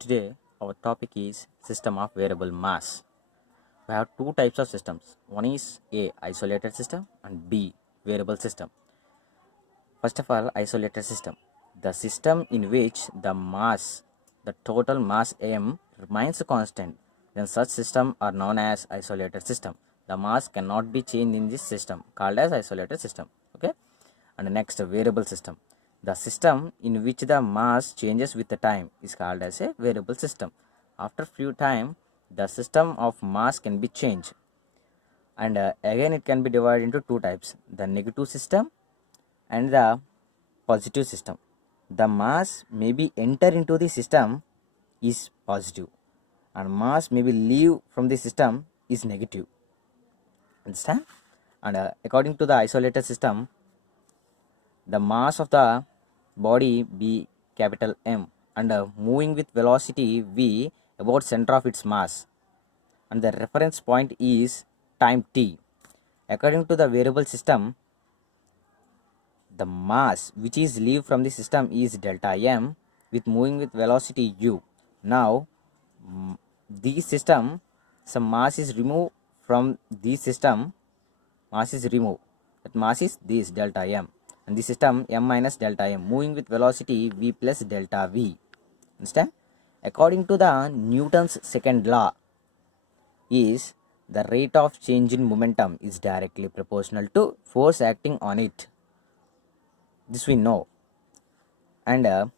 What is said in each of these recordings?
Today, our topic is system of variable mass. We have two types of systems. One is A, isolated system, and B, variable system. First of all, isolated system. The system in which the total mass m remains constant. Then such system are known as isolated system. The mass cannot be changed in this system, called as isolated system. Okay. And next, variable system. The system in which the mass changes with the time is called as a variable system. After few time, the system of mass can be changed. And again, it can be divided into two types: the negative system and the positive system. The mass may be enter into the system is positive, and mass may be leave from the system is negative. Understand? And according to the isolated system, the mass of the body be capital M and moving with velocity v about center of its mass, and the reference point is time t. According to the variable system, the mass which is leave from the system is delta m with moving with velocity u. Now this system, some mass is removed from this system, mass is removed, that mass is this delta m, and the system m minus delta m moving with velocity v plus delta v. Understand? According to the Newton's second law is the rate of change in momentum is directly proportional to force acting on it. This we know. And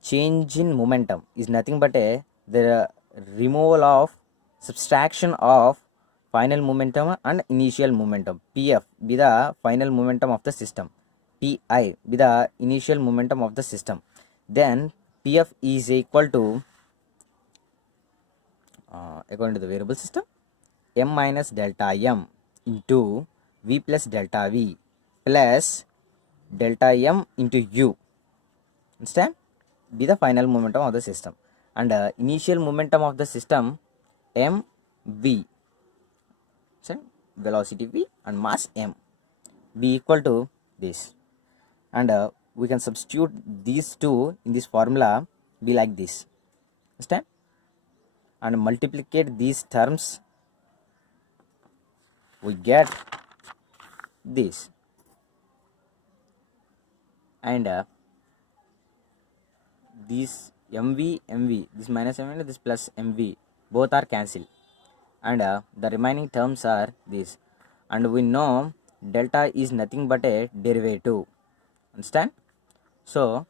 change in momentum is nothing but the removal of subtraction of final momentum and initial momentum. Pf be the final momentum of the system, Pi be the initial momentum of the system. Then Pf is equal to according to the variable system, m minus delta m into v plus delta v plus delta m into u. Understand? Be the final momentum of the system. And initial momentum of the system m v, velocity v and mass m, be equal to this. And we can substitute these two in this formula, be like this. Understand? And multiplicate these terms, we get this. And this mv, this minus mv, this plus mv, both are cancelled, and the remaining terms are this. And we know delta is nothing but a derivative. Understand? So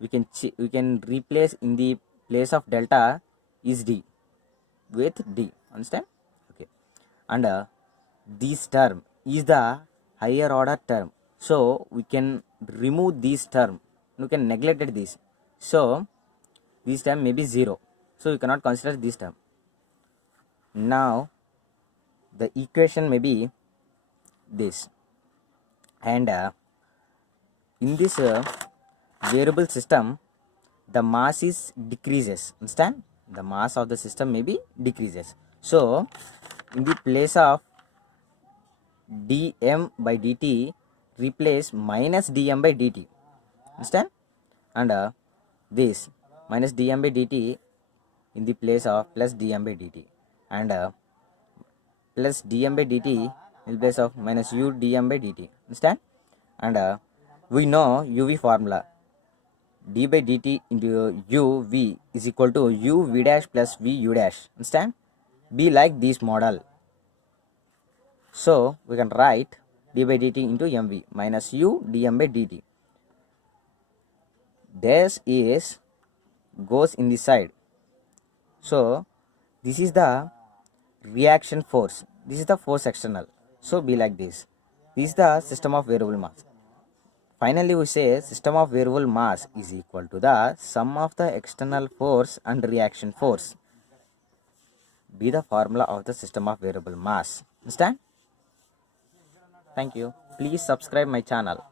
we can replace in the place of delta is d with d. Understand? Okay. And this term is the higher order term, so we can remove this term. We can neglect this. So this term may be 0, so we cannot consider this term. Now the equation may be this. And in this variable system, the mass is decreases. Understand? The mass of the system may be decreases. So in the place of dm by dt, replace minus dm by dt. Understand? And this minus dm by dt in the place of plus dm by dt, and plus dm by dt in the place of minus u dm by dt. Understand? And we know uv formula, d by dt into uv is equal to u v dash plus v u dash. Understand? Be like this model. So we can write d by dt into mv minus u dm by dt. This is goes in the side. So this is the reaction force. This is the force external. So be like this. This is the system of variable mass. Finally, we say system of variable mass is equal to the sum of the external force and reaction force. Be the formula of the system of variable mass. Understand? Thank you. Please subscribe my channel.